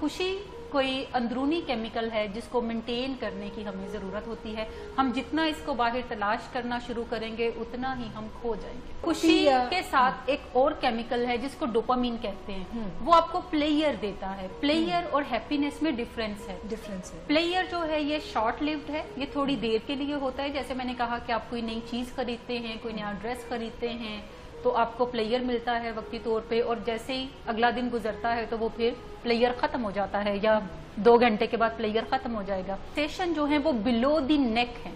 खुशी कोई अंदरूनी केमिकल है जिसको मेंटेन करने की हमें जरूरत होती है। हम जितना इसको बाहर तलाश करना शुरू करेंगे उतना ही हम खो जाएंगे। खुशी के साथ एक और केमिकल है जिसको डोपामीन कहते हैं, वो आपको प्लेयर देता है। प्लेयर और हैप्पीनेस में डिफरेंस है। प्लेयर जो है ये शॉर्ट लिव्ड है, ये थोड़ी देर के लिए होता है। जैसे मैंने कहा कि आप कोई नई चीज खरीदते हैं, कोई नया ड्रेस खरीदते हैं तो आपको प्लेयर मिलता है वक्ती तौर पे, और जैसे ही अगला दिन गुजरता है तो वो फिर प्लेयर खत्म हो जाता है, या 2 घंटे के बाद प्लेयर खत्म हो जाएगा। सेंसेशन जो है वो बिलो द नेक है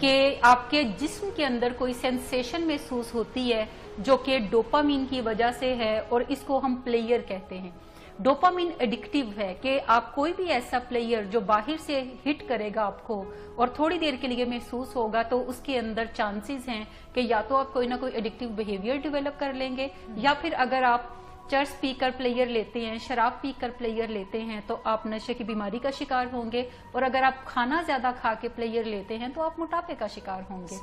कि आपके जिस्म के अंदर कोई सेंसेशन महसूस होती है जो कि डोपामीन की वजह से है, और इसको हम प्लेयर कहते हैं। डोपामीन एडिक्टिव है कि आप कोई भी ऐसा प्लेयर जो बाहर से हिट करेगा आपको और थोड़ी देर के लिए महसूस होगा तो उसके अंदर चांसेस हैं कि या तो आप कोई ना कोई एडिक्टिव बिहेवियर डेवलप कर लेंगे, या फिर अगर आप चर्च पीकर प्लेयर लेते हैं, शराब पीकर प्लेयर लेते हैं तो आप नशे की बीमारी का शिकार होंगे, और अगर आप खाना ज्यादा खा के प्लेयर लेते हैं तो आप मोटापे का शिकार होंगे।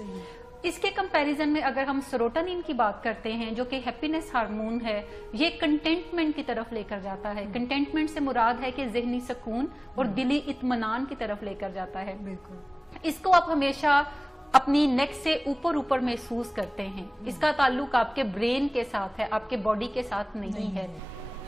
इसके कंपैरिजन में अगर हम सेरोटोनिन की बात करते हैं जो कि हैप्पीनेस हार्मोन है, ये कंटेंटमेंट की तरफ लेकर जाता है। कंटेंटमेंट से मुराद है कि ज़हनी सुकून और दिली इत्मीनान की तरफ लेकर जाता है। बिल्कुल, इसको आप हमेशा अपनी नेक से ऊपर ऊपर महसूस करते हैं। इसका ताल्लुक आपके ब्रेन के साथ है, आपके बॉडी के साथ नहीं है।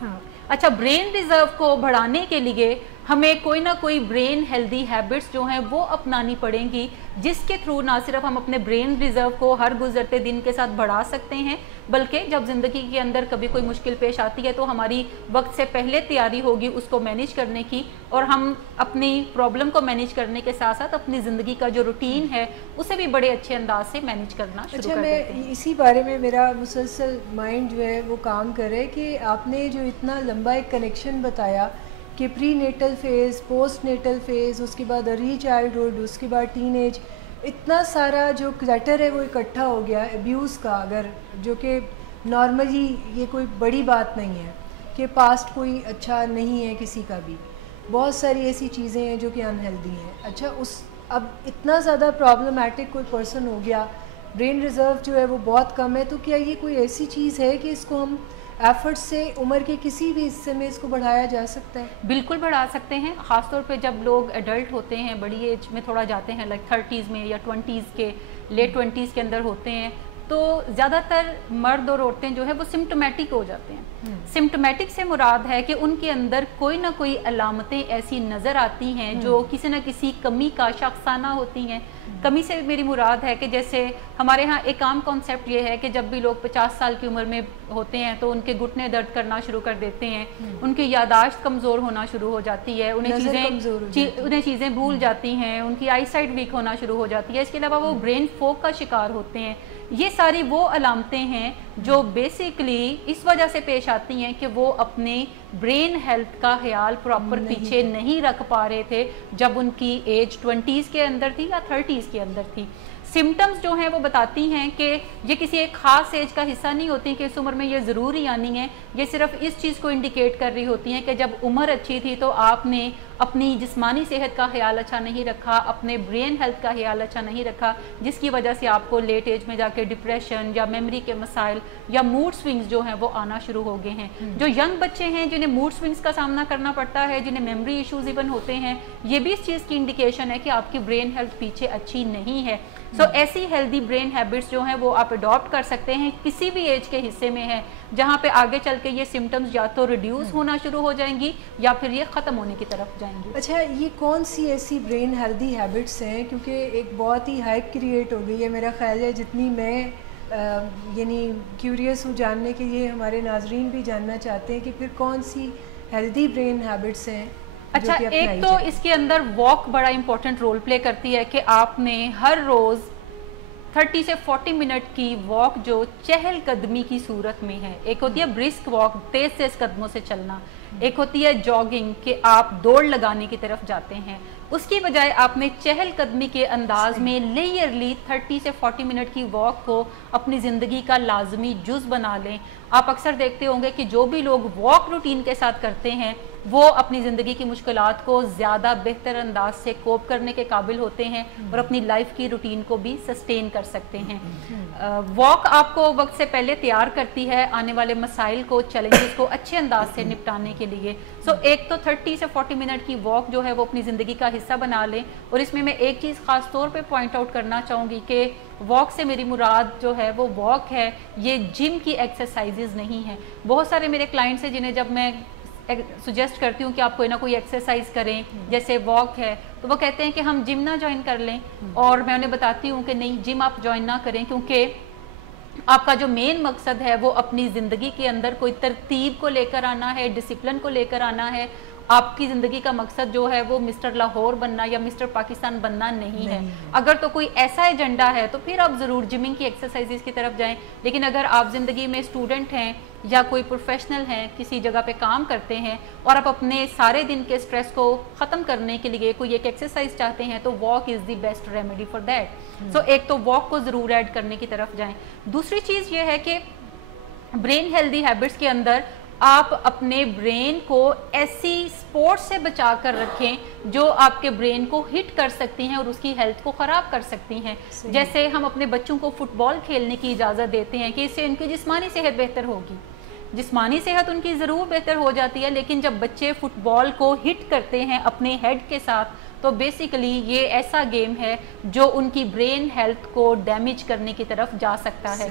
हाँ। अच्छा, ब्रेन रिजर्व को बढ़ाने के लिए हमें कोई ना कोई ब्रेन हेल्दी हैबिट्स जो हैं वो अपनानी पड़ेंगी, जिसके थ्रू ना सिर्फ हम अपने ब्रेन रिजर्व को हर गुजरते दिन के साथ बढ़ा सकते हैं, बल्कि जब जिंदगी के अंदर कभी कोई मुश्किल पेश आती है तो हमारी वक्त से पहले तैयारी होगी उसको मैनेज करने की, और हम अपनी प्रॉब्लम को मैनेज करने के साथ साथ अपनी जिंदगी का जो रूटीन है उसे भी बड़े अच्छे अंदाज से मैनेज करना शुरू कर देते हैं। इसी बारे में मेरा मुसलसल माइंड जो है वो काम करे कि आपने जो इतना लंबा एक कनेक्शन बताया कि prenatal phase, postnatal phase, उसके बाद अर्ली चाइल्डहुड, उसके बाद टीनेज, इतना सारा जो क्लटर है वो इकट्ठा हो गया एब्यूज़ का, अगर जो कि नॉर्मली ये कोई बड़ी बात नहीं है कि पास्ट कोई अच्छा नहीं है किसी का भी, बहुत सारी ऐसी चीज़ें हैं जो कि अनहेल्दी हैं। अच्छा, उस अब इतना ज़्यादा प्रॉब्लमेटिक कोई पर्सन हो गया, ब्रेन रिज़र्व जो है वो बहुत कम है, तो क्या ये कोई ऐसी चीज़ है कि इसको हम एफर्ट से उम्र के किसी भी हिस्से में इसको बढ़ाया जा सकता है? बिल्कुल बढ़ा सकते हैं, खासतौर पे जब लोग एडल्ट होते हैं, बड़ी एज में थोड़ा जाते हैं, लाइक 30s में या 20s के लेट 20s के अंदर होते हैं, तो ज़्यादातर मर्द और औरतें जो है वो सिम्टोमेटिक हो जाते हैं। सिम्टोमेटिक से मुराद है कि उनके अंदर कोई ना कोई अलामतें ऐसी नज़र आती हैं जो किसी न किसी कमी का शख्साना होती हैं। कमी से मेरी मुराद है कि जैसे हमारे यहाँ एक आम कॉन्सेप्ट ये है कि जब भी लोग 50 साल की उम्र में होते हैं तो उनके घुटने दर्द करना शुरू कर देते हैं, उनकी यादाश्त कमज़ोर होना शुरू हो जाती है, उन्हें चीज़ें भूल जाती हैं, उनकी आई साइट वीक होना शुरू हो जाती है, इसके अलावा वो ब्रेन फॉग का शिकार होते हैं। ये सारी वो अलामतें हैं जो बेसिकली इस वजह से पेश आती हैं कि वो अपने ब्रेन हेल्थ का ख्याल प्रॉपर पीछे नहीं रख पा रहे थे जब उनकी एज 20s के अंदर थी या 30s के अंदर थी। सिम्टम्स जो हैं वो बताती हैं कि ये किसी एक खास एज का हिस्सा नहीं होती कि इस उम्र में ये ज़रूरी आनी है, ये सिर्फ इस चीज़ को इंडिकेट कर रही होती हैं कि जब उम्र अच्छी थी तो आपने अपनी जिस्मानी सेहत का ख्याल अच्छा नहीं रखा, अपने ब्रेन हेल्थ का ख्याल अच्छा नहीं रखा, जिसकी वजह से आपको लेट एज में जाके डिप्रेशन या मेमोरी के मसाइल या मूड स्विंग्स जो हैं वो आना शुरू हो गए हैं। जो यंग बच्चे हैं जिन्हें मूड स्विंग्स का सामना करना पड़ता है, जिन्हें मेमोरी इश्यूज इवन होते हैं, ये भी इस चीज़ की इंडिकेशन है कि आपकी ब्रेन हेल्थ पीछे अच्छी नहीं है। सो ऐसी हेल्दी ब्रेन हैबिट्स जो हैं वो आप अडॉप्ट कर सकते हैं किसी भी एज के हिस्से में है, जहाँ पे आगे चल के ये सिम्टम्स या तो रिड्यूस होना शुरू हो जाएंगी या फिर ये ख़त्म होने की तरफ जाएंगी। अच्छा, ये कौन सी ऐसी ब्रेन हेल्दी हैबिट्स हैं, क्योंकि एक बहुत ही हाइप क्रिएट हो गई है मेरा ख्याल है, जितनी मैं यानी क्यूरियस हूँ जानने के लिए, हमारे नाजरीन भी जानना चाहते हैं कि फिर कौन सी हेल्दी ब्रेन हैबिट्स हैं। अच्छा, एक तो इसके अंदर वॉक बड़ा इंपॉर्टेंट रोल प्ले करती है कि आपने हर रोज़ 30 से 40 मिनट की वॉक जो चहलकदमी की सूरत में है, एक होती है ब्रिस्क वॉक, तेज तेज कदमों से चलना, एक होती है जॉगिंग कि आप दौड़ लगाने की तरफ जाते हैं, उसकी बजाय आपने चहलकदमी के अंदाज में लेयरली 30 से 40 मिनट की वॉक को अपनी ज़िंदगी का लाजमी जुज़ बना लें। आप अक्सर देखते होंगे कि जो भी लोग वॉक रूटीन के साथ करते हैं وہ اپنی زندگی کی مشکلات کو زیادہ بہتر انداز سے کوپ کرنے کے قابل ہوتے ہیں اور اپنی لائف کی روٹین کو بھی سسٹین کر سکتے ہیں. واک آپ کو وقت سے پہلے تیار کرتی ہے آنے والے مسائل کو, چیلنجز کو اچھے انداز سے نپٹانے کے لیے. ایک تو 30 سے 40 منٹ کی واک جو ہے وہ اپنی زندگی کا حصہ بنا لیں. اور اس میں ایک چیز خاص طور پہ پوائنٹ آؤٹ کرنا چاہوں گی کہ واک سے میری مراد جو ہے وہ واک ہے, یہ جم کی ایکسرسائزز نہیں ہے. بہت سارے میرے کلائنٹس ہیں جنہیں جب میں سجیسٹ کرتی ہوں کہ آپ کوئی نہ کوئی ایکسرسائز کریں جیسے واک ہے, تو وہ کہتے ہیں کہ ہم جم نہ جوائن کر لیں. اور میں انہیں بتاتی ہوں کہ نہیں, جم آپ جوائن نہ کریں, کیونکہ آپ کا جو مین مقصد ہے وہ اپنی زندگی کے اندر کوئی ترتیب کو لے کر آنا ہے, ڈسپلن کو لے کر آنا ہے. آپ کی زندگی کا مقصد جو ہے وہ مسٹر لاہور بننا یا مسٹر پاکستان بننا نہیں ہے. اگر تو کوئی ایسا ایجنڈا ہے تو پھر آپ ضرور جمنگ کی ایکسرسائزز کی طرف جائیں. لیکن اگر آپ زندگی میں اسٹوڈنٹ ہیں یا کوئی پروفیشنل ہیں, کسی جگہ پہ کام کرتے ہیں اور آپ اپنے سارے دن کے سٹریس کو ختم کرنے کے لیے کوئی ایک ایکسرسائز چاہتے ہیں, تو walk is the best remedy for that. ایک تو واک کو ضرور ایڈ کرنے کی طرف جائیں. دوسری چیز یہ ہے کہ برین ہیلدی ہیبٹس کے اندر آپ اپنے برین کو ایسی سپورٹ سے بچا کر رکھیں جو آپ کے برین کو ہٹ کر سکتی ہیں اور اس کی ہیلتھ کو خراب کر سکتی ہیں. جیسے ہم اپنے بچوں کو فٹ بال کھیلنے کی اجازت دیتے ہیں کہ اس سے ان کی جسمانی صحت بہتر ہوگی. جسمانی صحت ان کی ضرور بہتر ہو جاتی ہے, لیکن جب بچے فٹ بال کو ہٹ کرتے ہیں اپنے ہیڈ کے ساتھ, تو بیسیکلی یہ ایسا گیم ہے جو ان کی برین ہیلتھ کو ڈیمیج کرنے کی طرف جا سکتا ہے.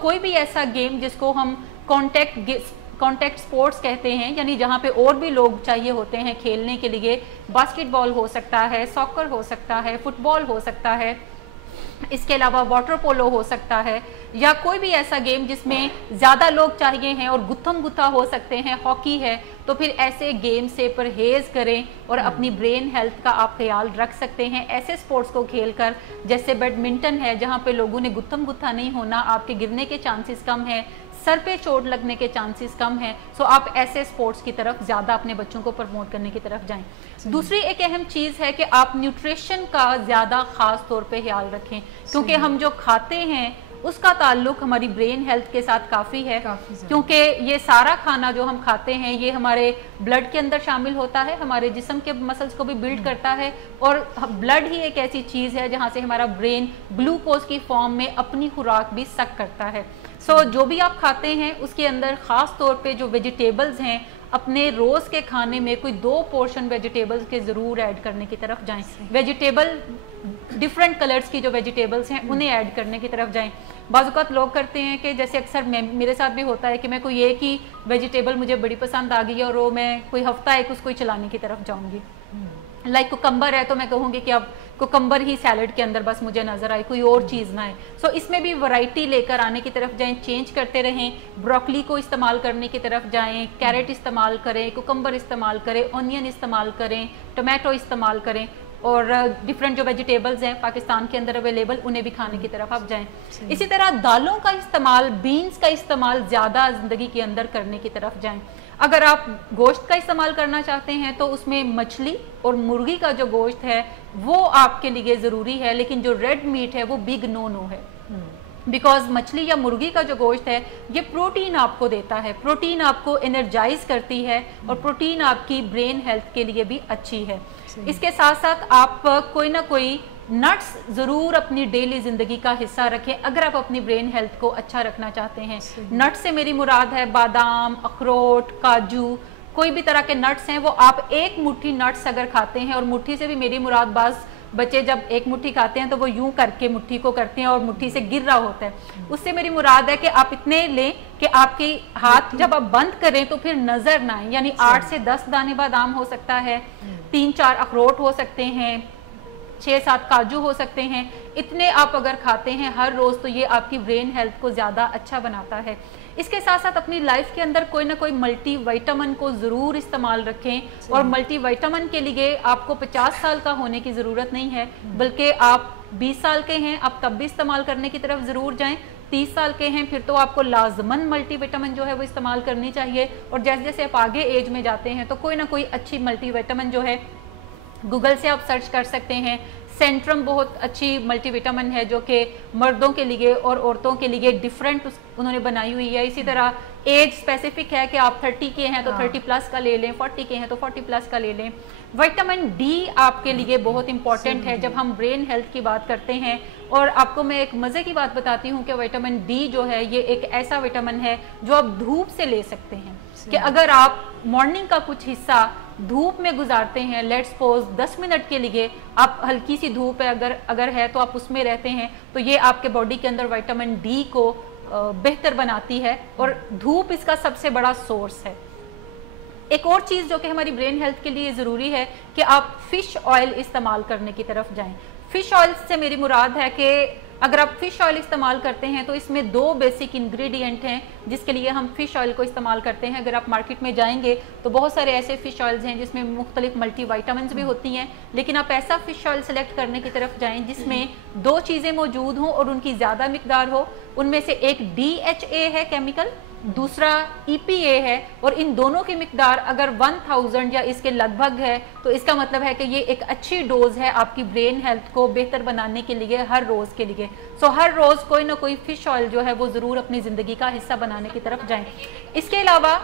کوئی بھی ایسا گیم جس کو ہم کانٹیکٹ سپورٹس کہتے ہیں, یعنی جہاں پہ اور بھی لوگ چاہیے ہوتے ہیں کھیلنے کے لیے, باسکٹ بال ہو سکتا ہے, ساکر ہو سکتا ہے, فٹ بال ہو سکتا ہے, اس کے علاوہ واٹر پولو ہو سکتا ہے, یا کوئی بھی ایسا گیم جس میں زیادہ لوگ چاہیے ہیں اور گتھم گتھا ہو سکتے ہیں, ہاکی ہے, تو پھر ایسے گیم سے پرہیز کریں اور اپنی برین ہیلتھ کا آپ خیال رکھ سکتے ہیں ایسے سپورٹس کو کھیل کر, جیسے بیڈمنٹن ہے جہاں پہ لوگوں نے گتھم گتھا نہیں ہونا, آپ کے گرنے کے چانسز کم ہیں, سر پہ چوٹ لگنے کے چانسز کم ہیں. آپ ایسے سپورٹس کی طرف زیادہ اپنے بچوں کو پروموٹ کرنے کی طرف جائیں. دوسری ایک اہم چیز ہے کہ آپ نیوٹریشن کا زیادہ خاص طور پہ خیال رکھیں, کیونکہ ہم جو کھاتے ہیں اس کا تعلق ہماری برین ہیلتھ کے ساتھ کافی ہے, کیونکہ یہ سارا کھانا جو ہم کھاتے ہیں یہ ہمارے بلڈ کے اندر شامل ہوتا ہے, ہمارے جسم کے مسلز کو بھی بلڈ کرتا ہے, اور بلڈ ہی ایک ایسی چیز ہے جہاں سے ہمارا برین گلوکوز کی فارم میں اپنی خوراک بھی سک کرتا ہے. جو بھی آپ کھاتے ہیں اس کے اندر خاص طور پہ جو ویجیٹیبلز ہیں, اپنے روز کے کھانے میں کوئی 2 پورشن ویجیٹیبلز کے ضرور ایڈ کرنے کی طرف جائیں. ویجیٹیبل ڈیفرنٹ کلرز کی جو ویجیٹیبلز ہیں انہیں ایڈ کرنے کی طرف جائیں. بعض اوقات لوگ کرتے ہیں کہ جیسے اکثر میرے ساتھ بھی ہوتا ہے کہ میں کوئی ایک ہی ویجیٹیبل مجھے بڑی پسند آ گئی ہے اور وہ میں کوئی ہفتہ ایک اس کو ہی چلانے کی طرف جاؤں گی. لائک کوکمبر ہے تو میں کہوں گی کہ اب کوکمبر ہی سیلڈ کے اندر بس مجھے نظر آئی, کوئی اور چیز نہ ہے. اس میں بھی ورائٹی لے کر آنے کی طرف جائیں, چینج کرتے رہیں. بروکلی کو استعمال کرنے کی طرف جائیں, کیرٹ استعمال کریں, کوکمبر استعمال کریں, اونین استعمال کریں, ٹومیٹو استعمال کریں, اور ڈفرینٹ جو ویجیٹیبلز ہیں پاکستان کے اندر اویلیبل انہیں بھی کھانے کی طرف آپ جائیں. اسی طرح دالوں کا استعمال, بینز کا استعمال زیادہ زندگی کے اندر کرنے کی طرف جائیں. اگر آپ گوشت کا استعمال کرنا چاہتے ہیں تو اس میں مچھلی اور مرغی کا جو گوشت ہے وہ آپ کے لیے ضروری ہے, لیکن جو ریڈ میٹ ہے وہ بگ نو ہے, بیکاز مچھلی یا مرغی کا جو گوشت ہے یہ پروٹین آپ کو دیتا ہے, پروٹین آپ کو انرجائز کرتی ہے, اور پروٹین آپ کی برین ہیلتھ کے لیے بھی اچھی ہے. اس کے ساتھ ساتھ آپ کوئی نہ کوئی نٹس ضرور اپنی ڈیلی زندگی کا حصہ رکھیں اگر آپ اپنی برین ہیلتھ کو اچھا رکھنا چاہتے ہیں. نٹس سے میری مراد ہے بادام, اخروٹ, کاجو, کوئی بھی طرح کے نٹس ہیں, وہ آپ ایک مٹھی نٹس اگر کھاتے ہیں, اور مٹھی سے بھی میری مراد بعض بچے جب ایک مٹھی کھاتے ہیں تو وہ یوں کر کے مٹھی کو کرتے ہیں اور مٹھی سے گر رہا ہوتا ہے, اس سے میری مراد ہے کہ آپ اتنے لیں کہ آپ کی ہاتھ جب آپ بند کریں تو پھر نظر نہ آئے, یعنی 8 سے 10 دانے بادام ہو سکتا ہے, 3-4 اخروٹ ہو سکتے ہیں, 6-7 کاجو ہو سکتے ہیں. اتنے آپ اگر کھاتے ہیں ہر روز تو یہ آپ کی برین ہیلتھ کو زیادہ اچھا بناتا ہے. اس کے ساتھ ساتھ اپنی لائف کے اندر کوئی نہ کوئی ملٹی وائٹامن کو ضرور استعمال رکھیں, اور ملٹی وائٹامن کے لیے آپ کو 50 سال کا ہونے کی ضرورت نہیں ہے, بلکہ آپ 20 سال کے ہیں آپ تب بھی استعمال کرنے کی طرف ضرور جائیں. 30 سال کے ہیں پھر تو آپ کو لازماً ملٹی وٹامن جو ہے وہ استعمال کرنی چاہیے, اور جیسے جیسے آپ آگے ایج میں جاتے ہیں تو کوئی نہ کوئی اچھی ملٹی وٹامن جو ہے گوگل سے آپ سرچ کر سکتے ہیں. سینٹرم بہت اچھی ملٹی وٹامن ہے جو کہ مردوں کے لیے اور عورتوں کے لیے ڈیفرنٹ انہوں نے بنائی ہوئی ہے. اسی طرح एज स्पेसिफिक है कि आप 30 के हैं तो 30 प्लस का ले लें, 40 के हैं तो 40 प्लस का ले लें। विटामिन डी आपके लिए बहुत इंपॉर्टेंट है जब हम ब्रेन हेल्थ की बात करते हैं। और आपको मैं एक मज़े की बात बताती हूँ कि विटामिन डी जो है ये एक ऐसा विटामिन है जो आप धूप से ले सकते हैं, कि अगर आप मॉर्निंग का कुछ हिस्सा धूप में गुजारते हैं, लेट्स सपोज 10 मिनट के लिए आप हल्की सी धूप है अगर है तो आप उसमें रहते हैं, तो ये आपके बॉडी के अंदर विटामिन डी को बेहतर बनाती है और धूप इसका सबसे बड़ा सोर्स है। एक और चीज़ जो कि हमारी ब्रेन हेल्थ के लिए ज़रूरी है कि आप फिश ऑयल इस्तेमाल करने की तरफ जाएं। फिश ऑयल से मेरी मुराद है कि अगर आप फिश ऑयल इस्तेमाल करते हैं तो इसमें 2 बेसिक इंग्रेडिएंट हैं जिसके लिए हम फिश ऑयल को इस्तेमाल करते हैं। अगर आप मार्केट में जाएंगे तो बहुत सारे ऐसे फिश ऑयल्स हैं जिसमें मुख्तलिफ मल्टी वाइटामिन भी होती हैं, लेकिन आप ऐसा फिश ऑयल सेलेक्ट करने की तरफ जाएं जिसमें 2 चीज़ें मौजूद हों और उनकी ज़्यादा मिकदार हो। उनमें से एक DHA है केमिकल, दूसरा EPA है, और इन दोनों की मिकदार अगर 1000 या इसके लगभग है तो इसका मतलब है कि ये एक अच्छी डोज है आपकी ब्रेन हेल्थ को बेहतर बनाने के लिए हर रोज़ के लिए। सो हर रोज़ कोई ना कोई फिश ऑयल जो है वो ज़रूर अपनी ज़िंदगी का हिस्सा बनाने की तरफ जाएं। इसके अलावा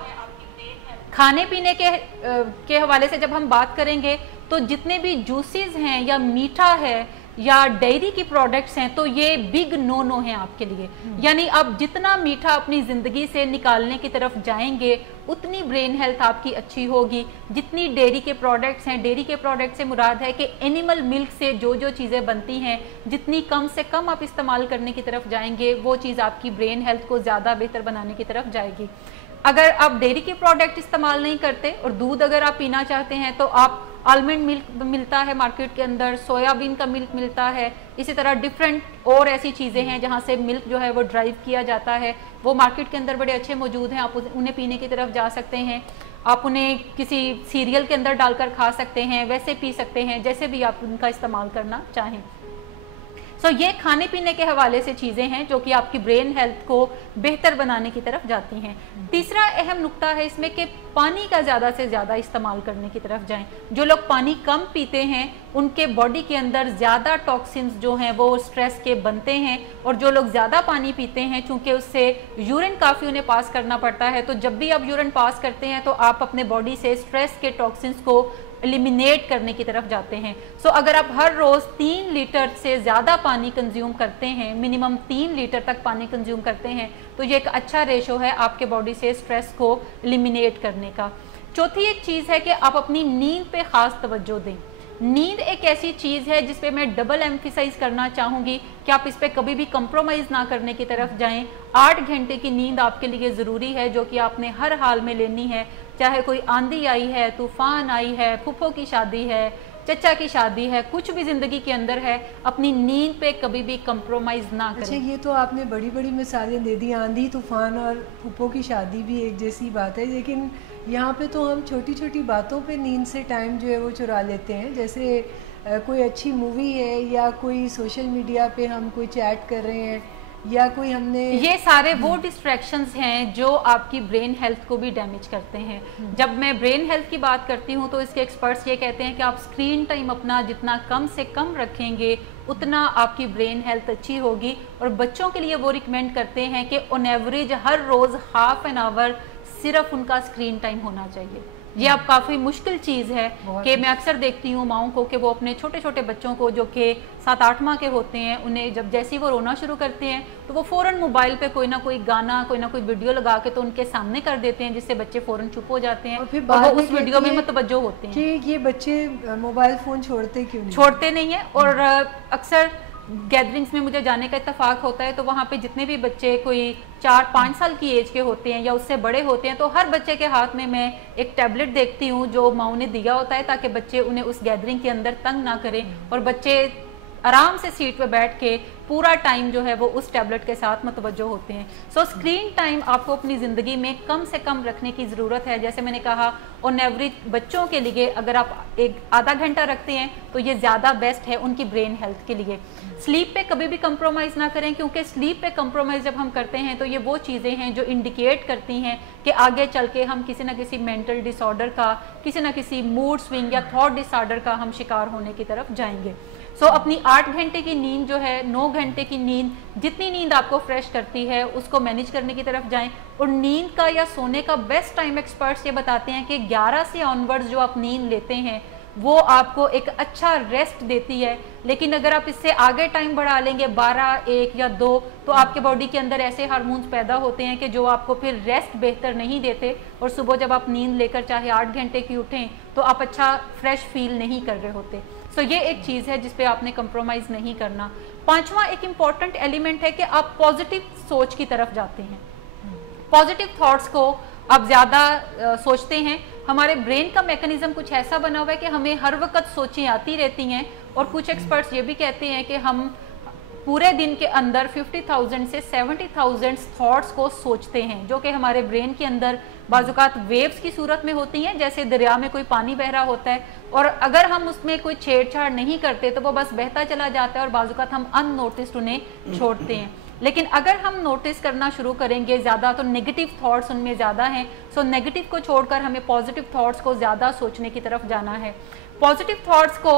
खाने पीने के हवाले से जब हम बात करेंगे तो जितने भी जूसेस हैं या मीठा है या डेयरी की प्रोडक्ट्स हैं तो ये बिग नो नो हैं आपके लिए। यानी आप जितना मीठा अपनी ज़िंदगी से निकालने की तरफ जाएंगे उतनी ब्रेन हेल्थ आपकी अच्छी होगी। जितनी डेयरी के प्रोडक्ट्स हैं, डेयरी के प्रोडक्ट से मुराद है कि एनिमल मिल्क से जो जो चीज़ें बनती हैं जितनी कम से कम आप इस्तेमाल करने की तरफ जाएंगे वो चीज़ आपकी ब्रेन हेल्थ को ज़्यादा बेहतर बनाने की तरफ जाएगी। अगर आप डेयरी के प्रोडक्ट इस्तेमाल नहीं करते और दूध अगर आप पीना चाहते हैं तो आप आलमंड मिल्क मिलता है मार्केट के अंदर, सोयाबीन का मिल्क मिलता है, इसी तरह डिफरेंट और ऐसी चीज़ें हैं जहाँ से मिल्क जो है वो ड्राइव किया जाता है, वो मार्केट के अंदर बड़े अच्छे मौजूद हैं। आप उन्हें पीने की तरफ जा सकते हैं। आप उन्हें किसी सीरियल के अंदर डालकर खा सकते हैं, वैसे पी सकते हैं, जैसे भी आप उनका इस्तेमाल करना चाहें। ये खाने पीने के हवाले से चीज़ें हैं जो कि आपकी ब्रेन हेल्थ को बेहतर बनाने की तरफ जाती हैं। तीसरा अहम नुक्ता है इसमें कि पानी का ज़्यादा से ज़्यादा इस्तेमाल करने की तरफ जाएं। जो लोग पानी कम पीते हैं उनके बॉडी के अंदर ज़्यादा टॉक्सिन्स जो हैं वो स्ट्रेस के बनते हैं, और जो लोग ज़्यादा पानी पीते हैं चूँकि उससे यूरिन काफ़ी उन्हें पास करना पड़ता है, तो जब भी आप यूरिन पास करते हैं तो आप अपने बॉडी से स्ट्रेस के टॉक्सिन्स को एलिमिनेट करने की तरफ जाते हैं। अगर आप हर रोज़ 3 लीटर से ज़्यादा पानी कंज्यूम करते हैं, मिनिमम 3 लीटर तक पानी कंज्यूम करते हैं, तो ये एक अच्छा रेशो है आपके बॉडी से स्ट्रेस को एलिमिनेट करने का। चौथी एक चीज़ है कि आप अपनी नींद पे ख़ास तवज्जो दें। नींद एक ऐसी चीज़ है जिस पे मैं डबल एम्फिसाइज करना चाहूँगी कि आप इस पे कभी भी कंप्रोमाइज़ ना करने की तरफ जाएं। 8 घंटे की नींद आपके लिए ज़रूरी है जो कि आपने हर हाल में लेनी है, चाहे कोई आंधी आई है, तूफान आई है, फूफो की शादी है, चचा की शादी है, कुछ भी ज़िंदगी के अंदर है, अपनी नींद पे कभी भी कंप्रोमाइज़ ना करें। अच्छा, ये तो आपने बड़ी बड़ी मिसालें दे दी, आंधी तूफान और फूफो की शादी भी एक जैसी बात है, लेकिन यहाँ पे तो हम छोटी छोटी बातों पे नींद से टाइम जो है वो चुरा लेते हैं। जैसे कोई अच्छी मूवी है या कोई सोशल मीडिया पे हम कोई चैट कर रहे हैं या कोई हमने, ये सारे वो डिस्ट्रैक्शंस हैं जो आपकी ब्रेन हेल्थ को भी डैमेज करते हैं। जब मैं ब्रेन हेल्थ की बात करती हूँ तो इसके एक्सपर्ट्स ये कहते हैं कि आप स्क्रीन टाइम अपना जितना कम से कम रखेंगे उतना आपकी ब्रेन हेल्थ अच्छी होगी। और बच्चों के लिए वो रिकमेंड करते हैं कि ऑन एवरेज हर रोज़ ½ एन आवर सिर्फ उनका स्क्रीन टाइम होना चाहिए। ये अब काफ़ी मुश्किल चीज़ है कि मैं अक्सर देखती हूँ माओं को कि वो अपने छोटे छोटे बच्चों को जो कि 7-8 माह के होते हैं, उन्हें जब जैसे ही वो रोना शुरू करते हैं तो वो फ़ौरन मोबाइल पे कोई ना कोई गाना, कोई ना कोई वीडियो लगा के तो उनके सामने कर देते हैं, जिससे बच्चे फ़ौरन चुप हो जाते हैं और फिर वो उस वीडियो में मतवज्जो होते हैं कि ये बच्चे मोबाइल फ़ोन छोड़ते क्यों नहीं? छोड़ते नहीं है। और अक्सर गैदरिंग्स में मुझे जाने का इत्तेफाक होता है तो वहाँ पे जितने भी बच्चे कोई 4-5 साल की एज के होते हैं या उससे बड़े होते हैं तो हर बच्चे के हाथ में मैं एक टैबलेट देखती हूँ जो माँ ने दिया होता है ताकि बच्चे उन्हें उस गैदरिंग के अंदर तंग ना करें और बच्चे आराम से सीट पे बैठ के पूरा टाइम जो है वो उस टैबलेट के साथ मतवज्जो होते हैं। स्क्रीन टाइम आपको अपनी ज़िंदगी में कम से कम रखने की ज़रूरत है। जैसे मैंने कहा ऑन एवरेज बच्चों के लिए अगर आप एक आधा घंटा रखते हैं तो ये ज़्यादा बेस्ट है उनकी ब्रेन हेल्थ के लिए। स्लीप पे कभी भी कंप्रोमाइज़ ना करें, क्योंकि स्लीप पे कंप्रोमाइज़ जब हम करते हैं तो ये वो चीज़ें हैं जो इंडिकेट करती हैं कि आगे चल के हम किसी ना किसी मेंटल डिसऑर्डर का, किसी ना किसी मूड स्विंग या थॉट डिसऑर्डर का हम शिकार होने की तरफ जाएंगे। سو اپنی 8 گھنٹے کی نیند جو ہے، 9 گھنٹے کی نیند، جتنی نیند آپ کو فریش کرتی ہے اس کو مینیج کرنے کی طرف جائیں. اور نیند کا یا سونے کا بیسٹ ٹائم ایکسپرٹس یہ بتاتے ہیں کہ 11 سے آنورڈز جو آپ نیند لیتے ہیں وہ آپ کو ایک اچھا ریسٹ دیتی ہے. لیکن اگر آپ اس سے آگے ٹائم بڑھا لیں گے 12, 1 یا 2 تو آپ کے باڈی کے اندر ایسے ہارمونز پیدا ہوتے ہیں کہ جو آپ کو پھر ریسٹ بہتر نہیں دیتے, اور صبح جب آپ نیند لے کر چاہے 8 گھنٹے کی اٹھیں تو آپ اچھا فریش فیل نہیں کر رہے ہوتے. سو یہ ایک چیز ہے جس پہ آپ نے کمپرومائز نہیں کرنا. 5واں ایک امپورٹنٹ ایلیمنٹ ہے کہ آپ پازیٹیو سوچ کی طرف جاتے ہیں. پازیٹیو تھاٹس کو آپ زیادہ سوچتے ہیں. ہمارے برین کا میکنزم کچھ ایسا بنا ہوا ہے کہ ہمیں ہر وقت سوچیں آتی رہتی ہیں, اور کچھ ایکسپرٹس یہ بھی کہتے ہیں کہ ہم پورے دن کے اندر 50,000 سے 70,000 تھاٹس کو سوچتے ہیں, جو کہ ہمارے برین کے اندر بعض اوقات ویوز کی صورت میں ہوتی ہیں, جیسے دریا میں کوئی پانی بہ رہا ہوتا ہے, اور اگر ہم اس میں کوئی چھیڑ چھاڑ نہیں کرتے تو وہ بس بہتا چلا جاتا ہے, اور بعض اوقات ہم ان نوٹسڈ انہیں چھوڑتے ہیں. لیکن اگر ہم نوٹس کرنا شروع کریں گے زیادہ تو نیگیٹو تھاٹس ان میں زیادہ ہیں. سو نیگیٹو کو چھوڑ کر ہمیں پازیٹیو تھاٹس کو زیادہ سوچنے کی طرف جانا ہے. پازیٹیو تھاٹس کو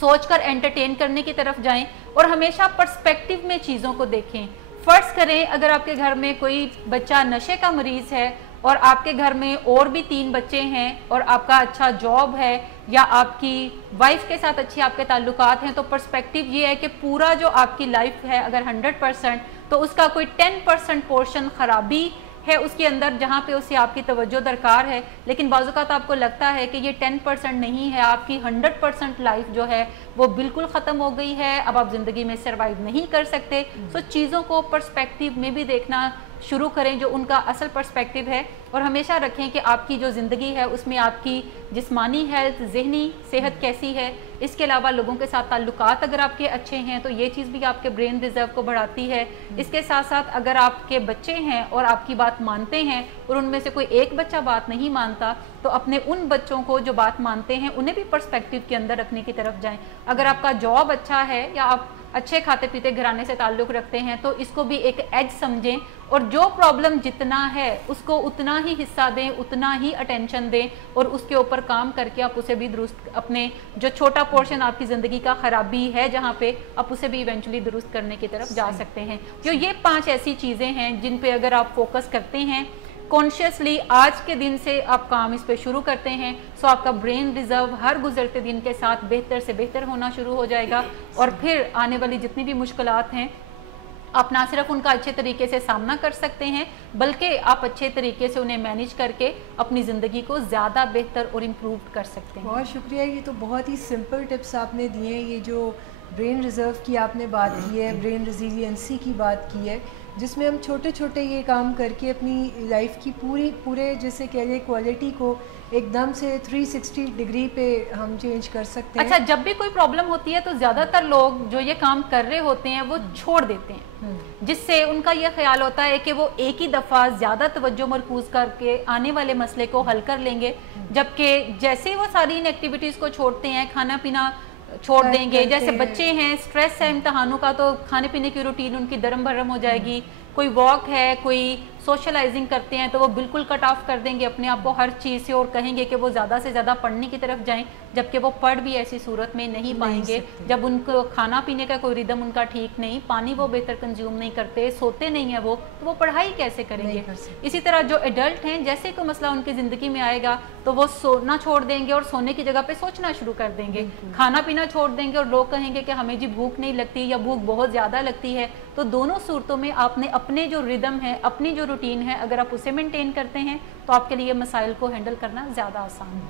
سوچ کر انٹرٹین کرنے کی طرف جائیں, اور ہمیشہ پرسپیکٹیو میں چیزوں کو دیکھیں. فرض کریں اگر آپ کے گھر میں کوئی بچہ نشے کا مریض ہے اور آپ کے گھر میں اور بھی 3 بچے ہیں, اور آپ کا اچھا جاب ہے یا آپ کی وائف کے ساتھ اچھی آپ کے تعلقات ہیں, تو پرسپیکٹیو یہ ہے کہ پورا جو آپ کی لائف ہے اگر 100% تو اس کا کوئی 10% پورشن خرابی ہے اس کے اندر, جہاں پہ اسے آپ کی توجہ درکار ہے. لیکن بعض اوقات آپ کو لگتا ہے کہ یہ 10% نہیں ہے, آپ کی 100% لائف جو ہے وہ بالکل ختم ہو گئی ہے, اب آپ زندگی میں سروائیو نہیں کر سکتے. سو چیزوں کو پرسپیکٹیو میں بھی دیکھنا شروع کریں جو ان کا اصل پرسپیکٹیو ہے, اور ہمیشہ رکھیں کہ آپ کی جو زندگی ہے اس میں آپ کی جسمانی ہیلتھ, ذہنی صحت کیسی ہے. اس کے علاوہ لوگوں کے ساتھ تعلقات اگر آپ کے اچھے ہیں تو یہ چیز بھی آپ کے برین ریزرو کو بڑھاتی ہے. اس کے ساتھ ساتھ اگر آپ کے بچے ہیں اور آپ کی بات مانتے ہیں اور ان میں سے کوئی ایک بچہ بات نہیں مانتا تو اپنے ان بچوں کو جو بات مانتے ہیں انہیں بھی پرسپیکٹیو کے اندر رکھنے کی طرف جائیں. اگر آپ کا جاب اچھا ہے یا آپ اچھے کھاتے پیتے گھرانے سے تعلق رکھتے ہیں تو اس کو بھی ایک ایج سمجھیں, اور جو پرابلم جتنا ہے اس کو اتنا ہی حصہ دیں, اتنا ہی اٹینشن دیں, اور اس کے اوپر کام کر کے آپ اسے بھی درست, اپنے جو چھوٹا پورشن آپ کی زندگی کا خرابی ہے جہاں پہ آپ اسے بھی ایونچولی درست کرنے کی طرف جا سکتے ہیں. جو یہ 5 ایسی چیزیں ہیں جن پہ اگر آپ فوکس کرتے ہیں کانشیسلی, آج کے دن سے آپ کام اس پہ شروع کرتے ہیں, سو آپ کا برین ریزرو ہر گزرتے دن کے ساتھ بہتر سے بہتر ہونا شروع ہو جائے گا, اور پھر آنے والی جتنی بھی مشکلات ہیں آپ نہ صرف ان کا اچھے طریقے سے سامنا کر سکتے ہیں بلکہ آپ اچھے طریقے سے انہیں مینیج کر کے اپنی زندگی کو زیادہ بہتر اور امپروو کر سکتے ہیں. بہت شکریہ, یہ تو بہت ہی سمپل ٹپس آپ نے دیے ہیں. یہ جو برین ریزرو کی آپ نے بات کی ہے, برین ریزیلینسی کی بات کی ہے, جس میں ہم چھوٹے چھوٹے یہ کام کر کے اپنی لائف کی پورے جیسے کہہ لیں کوالٹی کو ایک دم سے 360 ڈگری پہ ہم چینج کر سکتے ہیں. اچھا, جب بھی کوئی پرابلم ہوتی ہے تو زیادہ تر لوگ جو یہ کام کر رہے ہوتے ہیں وہ چھوڑ دیتے ہیں, جس سے ان کا یہ خیال ہوتا ہے کہ وہ ایک ہی دفعہ زیادہ توجہ مرکوز کر کے آنے والے مسئلے کو حل کر لیں گے, جبکہ جیسے وہ ساری ان ایکٹیویٹیز کو چھوڑتے ہیں, کھانا پینا چھوڑ دیں گے, جیسے بچے ہیں اسٹریس ہے امتحانوں کا تو کھانے پینے کی روٹین ان کی درم بھرم ہو جائے گی, کوئی واک ہے, کوئی سوشلائزنگ کرتے ہیں تو وہ بالکل کٹ آف کر دیں گے اپنے آپ کو ہر چیز سے, اور کہیں گے کہ وہ زیادہ سے زیادہ پڑھنے کی طرف جائیں, جبکہ وہ پڑھ بھی ایسی صورت میں نہیں پائیں گے جب ان کو کھانا پینے کا کوئی ریدم ان کا ٹھیک نہیں, پانی وہ بہتر کنزیوم نہیں کرتے, سوتے نہیں ہیں وہ, تو وہ پڑھائی کیسے کریں گے. اسی طرح جو ایڈلٹ ہیں جیسے کوئی مسئلہ ان کی زندگی میں آئے گا تو وہ سونا چھوڑ دیں گے اور سونے کی جگہ پہ سوچنا شروع کر دیں گے, کھانا پینا چھوڑ دیں گے اور لوگ کہیں گے کہ ہمیں جی بھوک نہیں لگتی یا بھوک بہت زیادہ لگتی ہے. تو دونوں صورتوں میں آپ نے اپنے جو ردم ہے, اپنی جو روٹین ہے, اگر آپ اسے مینٹین کرتے ہیں تو آپ کے لیے مسائل کو ہینڈل کرنا زیادہ آسان ہے.